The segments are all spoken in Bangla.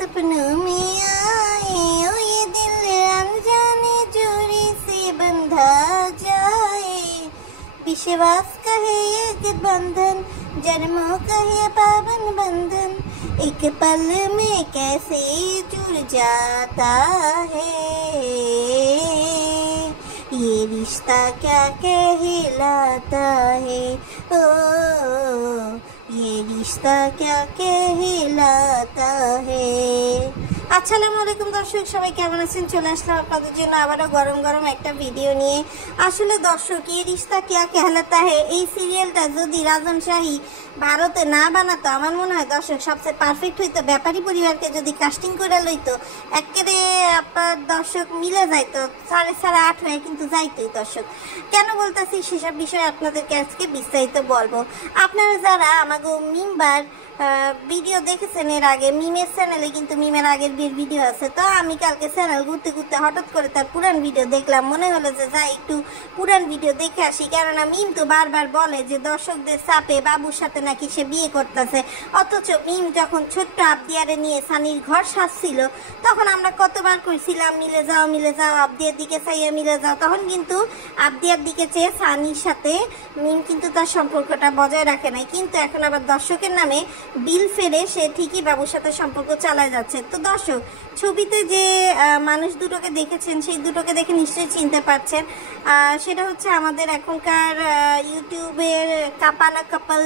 सपनों में आए ओ ये दिल अनजाने जोड़ी से बंधा जाए। विश्वास का है ये बंधन, जन्मों का है पावन बंधन, एक पल में कैसे जुड़ जाता है। ये रिश्ता क्या कहलाता है, ओ ये रिश्ता क्या कहलाता है। আসসালামু আলাইকুম দর্শক, সবাই কেমন আছেন? চলে আসলাম আপনাদের জন্য আবারও গরম গরম একটা ভিডিও নিয়ে। আসলে দর্শক, ये रिश्ता क्या कहलाता है এই সিরিয়ালটা যদি রাজন শাহী ভারতে না বানাতো, আমার মনে হয় দর্শক সবচেয়ে পারফেক্ট হইতো। ব্যাপারী পরিবারকে যদি কাস্টিং করে লইতো, একেবারে আপনার দর্শক মিলে যাইতো, 8.5 হয়ে কিন্তু যাইতোই। দর্শক কেন বলতেছি সেসব বিষয়ে আপনাদেরকে আজকে বিস্তারিত বলবো। আপনারা যারা আমাকে মিমবার ভিডিও দেখেছেন এর আগে, মিমের চ্যানেলে কিন্তু মিমের আগের ভিডিও আছে। তো আমি কালকে চ্যানেল ঘুরতে ঘুরতে হঠাৎ করে তার পুরান ভিডিও দেখলাম, মনে হলো যে যাই একটু পুরান ভিডিও দেখে আসি। কেননা মিম তো বারবার বলে যে দর্শকদের চাপে বাবুর সাথে নাকি সে বিয়ে করতেছে, অথচ মিম যখন ছোট্ট আবদিয়ারে নিয়ে সানির ঘর সাজছিল তখন আমরা কতবার কইছিলাম মিলে যাও মিলে যাও, আবদিয়ার দিকে চাইয়া মিলে যাও। তখন কিন্তু আবদিয়ার দিকে চেয়ে সানির সাথে মিম কিন্তু তার সম্পর্কটা বজায় রাখে নাই, কিন্তু এখন আবার দর্শকের নামে বিল ফেলে সে ঠিকই বাবুর সাথে সম্পর্ক চালায় যাচ্ছে। তো দর্শক, ছবিতে যে মানুষ দুটোকে দেখেছেন সেই দুটোকে দেখে নিশ্চয়ই চিনতে পারছেন। সেটা হচ্ছে আমাদের এখনকার ইউটিউবের কাপানা কাপল,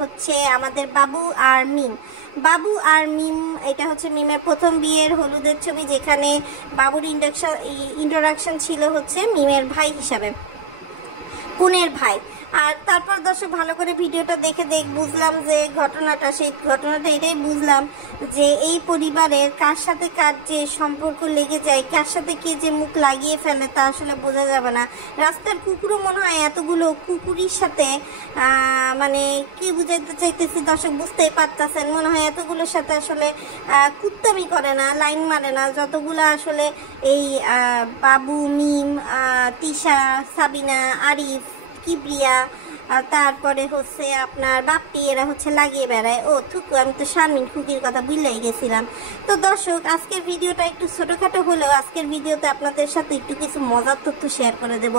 হচ্ছে আমাদের বাবু আর মিম। বাবু আর মিম, এটা হচ্ছে মিমের প্রথম বিয়ের হলুদের ছবি, যেখানে বাবুর ইন্ট্রোডাকশন ছিল হচ্ছে মিমের ভাই হিসাবে, কুনের ভাই। আর তারপর দর্শক ভালো করে ভিডিওটা দেখে বুঝলাম যে সেই ঘটনাটা এটাই বুঝলাম যে এই পরিবারের কার সাথে কার যে সম্পর্ক লেগে যায়, কার সাথে কে যে মুখ লাগিয়ে ফেলে তা আসলে বোঝা যাবে না। রাস্তার কুকুরও মনে হয় এতগুলো কুকুরের সাথে মানে কি বুঝাইতে চাইতেছি দর্শক বুঝতেই পারতেছেন, মনে হয় এতগুলোর সাথে আসলে কুত্তামি করে না, লাইন মারে না, যতগুলো আসলে এই বাবু, মিম, তিশা, সাবিনা, আরিফ, কিবরিয়া, তারপরে হচ্ছে আপনার বাপ্পি, এরা হচ্ছে লাগিয়ে বেড়ায়। ও থুকু, আমি তো শারমিন খুকির কথা ভুলেই গেছিলাম। তো দর্শক, আজকের ভিডিওটা একটু ছোটোখাটো হলেও আজকের ভিডিওতে আপনাদের সাথে একটু কিছু মজার তথ্য শেয়ার করে দেব।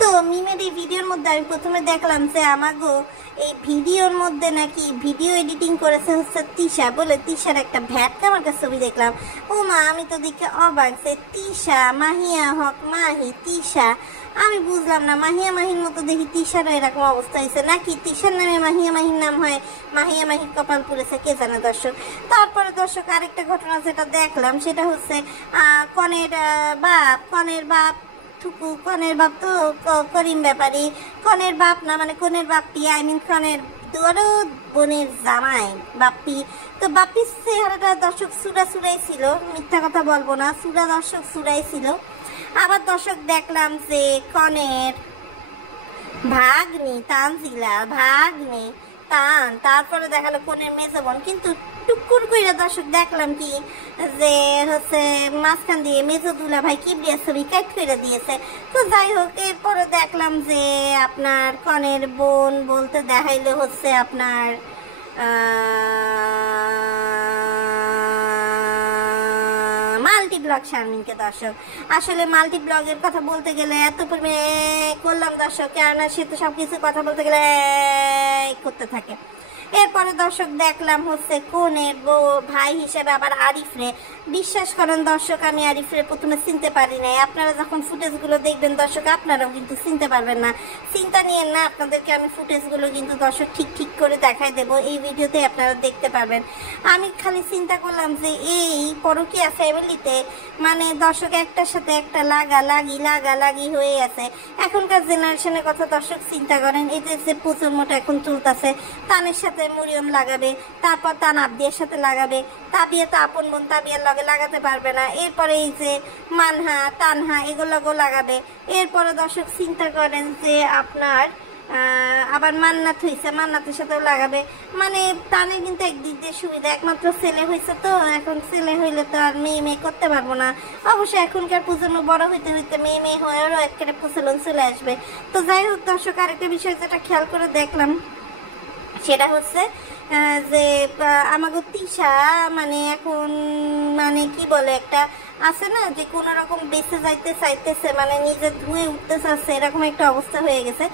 তো মিমের এই ভিডিওর মধ্যে আমি প্রথমে দেখলাম যে আমাগো এই ভিডিওর মধ্যে নাকি ভিডিও এডিটিং করেছে হচ্ছে তিশা বলে, তিশার একটা ভ্যাট কামার্কার ছবি দেখলাম। ও মা, আমি তো দেখে অবাক যে তিশা, মাহিয়া হক মাহি, তিশা। আমি বুঝলাম না, মাহিয়া মাহির মতো দেখি তিশারও এরকম অবস্থা হয়েছে নাকি তিশার নামে মাহিয়া মাহির নাম হয়, মাহিয়া মাহির কপাল পুড়েছে কে জানে দর্শক। তারপরে দর্শক আরেকটা ঘটনা যেটা দেখলাম সেটা হচ্ছে কনের বাপ থুকু, কনের বাপ তো করিম ব্যাপারী, কনের বাপ না মানে কনের বাপ্পি, কনের দুয়ারও বোনের জামাই বাপ্পি। তো বাপ্পির চেহারাটা দর্শক সুরাই ছিল, মিথ্যা কথা বলবো না, দর্শক সুরাই ছিল। আবার দর্শক দেখলাম যে কনের ভাগ্নি তানজিলা, ভাগ্নি তান, তারপরে দেখালো কনের মেজো বোন। কিন্তু টুকুর কইরা দর্শক দেখলাম কি যে হচ্ছে মাঝখান দিয়ে মেজো দুলা ভাই কিবরিয়ার ছবি কাট করে দিয়েছে। তো যাই হোক, এরপরে দেখলাম যে আপনার কনের বোন বলতে দেখাইলো হচ্ছে আপনার মাল্টি ব্লগ শারমিনকে। দর্শক আসলে মাল্টি ব্লগের কথা বলতে গেলে এত পরিমাণে করলাম দর্শক, কেননা সে তো সবকিছু কথা বলতে গেলে করতে থাকে। এরপরে দর্শক দেখলাম হচ্ছে কনের ভাই হিসেবে আবার আরিফরে। বিশ্বাস করেন দর্শক, আমি আরিফরে প্রথমে চিনতে পারি নাই। আপনারা যখন ফুটেজগুলো দেখবেন দর্শক আপনারাও কিন্তু চিনতে পারবেন না, চিন্তা নিয়ে না, আপনাদেরকে আমি ফুটেজগুলো কিন্তু দর্শক ঠিক করে দেখাই দেবো, এই ভিডিওতে আপনারা দেখতে পারবেন। আমি খালি চিন্তা করলাম যে এই পরকীয়া ফ্যামিলিতে মানে দর্শক একটার সাথে একটা লাগালাগি হয়ে আছে। এখনকার জেনারেশনের কথা দর্শক চিন্তা করেন, এদের যে প্রজন্মটা এখন চলতেছে, তানের সাথে মরিয়ম লাগাবে, তারপর তান আবদিয়ার সাথে লাগাবে, তাবিয়া তো আপন বোন, তাবিয়ার লগে লাগাতে পারবে না। এরপরে এই যে মানহা, তানহা, এগুলোকেও লাগাবে। এরপরে দর্শক চিন্তা করেন যে আপনার আবার মান্নাত হয়েছে, মান্নাতের সাথেও লাগাবে। মানে তানে কিন্তু একদিক দিয়ে সুবিধা, একমাত্র ছেলে হয়েছে, তো এখন ছেলে হইলে তো আর মেয়ে করতে পারবো না। অবশ্যই এখনকার প্রজন্ম বড় হইতে হইতে মেয়ে হয়েও একটা প্রচলন চলে আসবে। তো যাই হোক দর্শক, আরেকটা বিষয় যেটা খেয়াল করে দেখলাম সেটা হচ্ছে যে আমাকে তিশা মানে এখন মানে কি বলে একটা আছে না যে কোনো রকম বেঁচে যাইতে চাইতেছে, মানে নিজে ধুয়ে উঠতে চাচ্ছে, এরকম একটা অবস্থা হয়ে গেছে।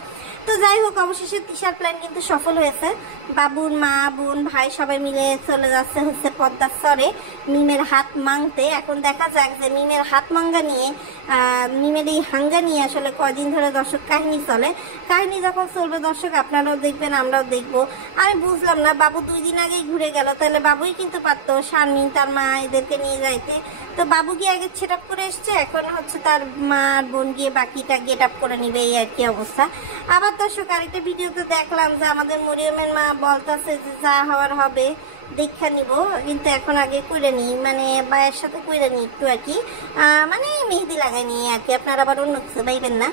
তো যাই হোক, অবশেষে তিশার প্ল্যান কিন্তু সফল হয়েছে। বাবুর মা বোন ভাই সবাই মিলে চলে যাচ্ছে হচ্ছে পদ্মার চরে মিমের হাত মাংতে। এখন দেখা যাক যে মিমের হাত মাঙ্গা নিয়ে মিমের এই হাঙ্গা নিয়ে আসলে কয়দিন ধরে দর্শক কাহিনী চলে। কাহিনী যখন চলবে দর্শক আপনারাও দেখবেন, আমরাও দেখবো। আমি বুঝলাম না, বাবু 2 দিন আগেই ঘুরে গেল, তাহলে বাবুই কিন্তু পারতো শারমিন তার মা এদেরকে নিয়ে যাইতে। তো বাবু গিয়ে আগে সেট আপ করে এসছে, এখন হচ্ছে তার মা আর বোন গিয়ে বাকিটা গেট আপ করে নিবে, এই আর কি অবস্থা। আবার দর্শক আরেকটা ভিডিওতে দেখলাম যে আমাদের মরিয়মের মা বলতেছে যে যা হওয়ার হবে দেখা নিব, কিন্তু এখন আগে করে নিই, মানে বায়ের সাথে করে নিই একটু আর কি, মানে মেহেদি লাগাই নিই আর কি, আপনারা আবার অন্য কিছু পাইবেন না।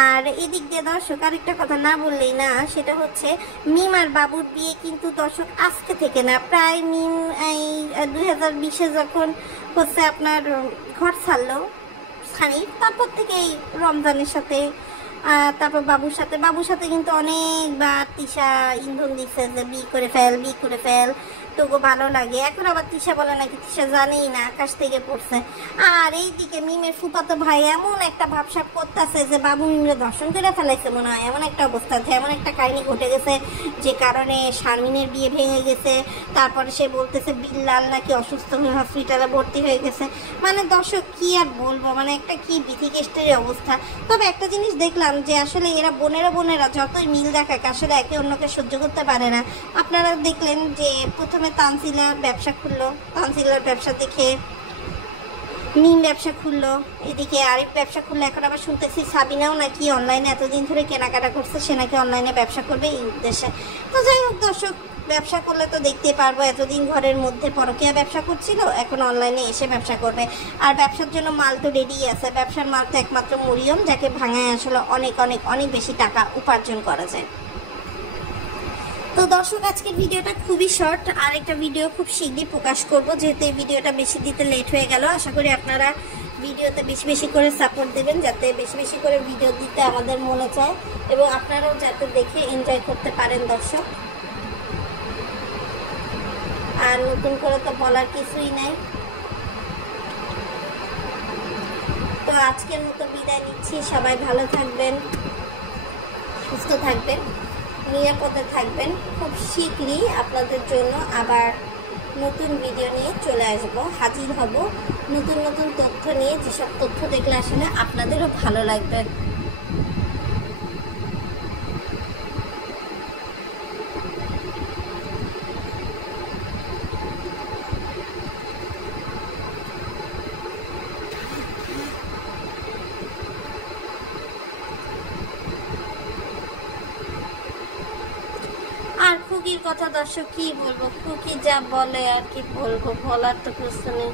আর এদিক দিয়ে দর্শক আরেকটা কথা না বললেই না, সেটা হচ্ছে মিম আর বাবুর বিয়ে কিন্তু দর্শক আজকে থেকে না, প্রায় মিম এই 2020-এ যখন হচ্ছে আপনার ঘর ছাড়লো খানিক, তারপর থেকে এই রমজানের সাথে তারপর বাবুর সাথে কিন্তু অনেকবার তিশা ইন্ধন দিচ্ছে যে বিয়ে করে ফেল, তোকে ভালো লাগে। এখন আবার তিশা বলে নাকি তিশা জানেই না, আকাশ থেকে পড়ছে। আর এইদিকে মিমের ফুফাতো ভাই এমন একটা ভাবসাব করতেছে যে বাবু মিমরে দর্শন করে ফেলাইছে মনে হয়, এমন একটা অবস্থা, এমন একটা কাহিনী ঘটে গেছে যে কারণে শারমিনের বিয়ে ভেঙে গেছে। তারপরে সে বলতেছে বিল্লাল নাকি অসুস্থ হয়ে হসপিটালে ভর্তি হয়ে গেছে। মানে দর্শক কি আর বলবো, মানে একটা কি বিধিকেষ্টের অবস্থা। তবে একটা জিনিস দেখলাম যে আসলে এরা বোনেরা যতই মিল দেখাক আসলে একে অন্যকে সহ্য করতে পারে না। আপনারা দেখলেন যে প্রথমে তানজিলা ব্যবসা খুললো, তানজিলার ব্যবসা দেখে মিম ব্যবসা খুললো, এদিকে আরিফ ব্যবসা খুললো। এখন আবার শুনতেছি সাবিনাও নাকি অনলাইনে এতদিন ধরে কেনাকাটা করছে, সে নাকি অনলাইনে ব্যবসা করবে এই উদ্দেশ্যে। তো যাই হোক দর্শক, ব্যবসা করলে তো দেখতে পারবো, এতদিন ঘরের মধ্যে পরকীয়া ব্যবসা করছিল, এখন অনলাইনে এসে ব্যবসা করবে। আর ব্যবসার জন্য মাল তো রেডি আছে, ব্যবসার মাল তো একমাত্র মরিয়ম, যাকে ভাঙায় আসলে অনেক বেশি টাকা উপার্জন করা যায়। তো দর্শক আজকের ভিডিওটা খুবই শর্ট, আর একটা ভিডিও খুব শীঘ্রই প্রকাশ করব, যেহেতু এই ভিডিওটা বেশি দিতে লেট হয়ে গেল। আশা করি আপনারা ভিডিওতে বেশি করে সাপোর্ট দেবেন, যাতে বেশি করে ভিডিও দিতে আমাদের মনে চায় এবং আপনারাও যাতে দেখে এনজয় করতে পারেন দর্শক। আর নতুন করে তো বলার কিছুই নাই। তো আজকের মতো বিদায় নিচ্ছি, সবাই ভালো থাকবেন, সুস্থ থাকবেন, নিরাপদে থাকবেন। খুব শীঘ্রই আপনাদের জন্য আবার নতুন ভিডিও নিয়ে চলে আসব, হাজির হব নতুন তথ্য নিয়ে, যেসব তথ্য দেখলে আসলে আপনাদেরও ভালো লাগবে। আর খুকির কথা দর্শক কি বলবো, খুকি যা বলে আর কি বলবো, বলার তো কিছু নেই।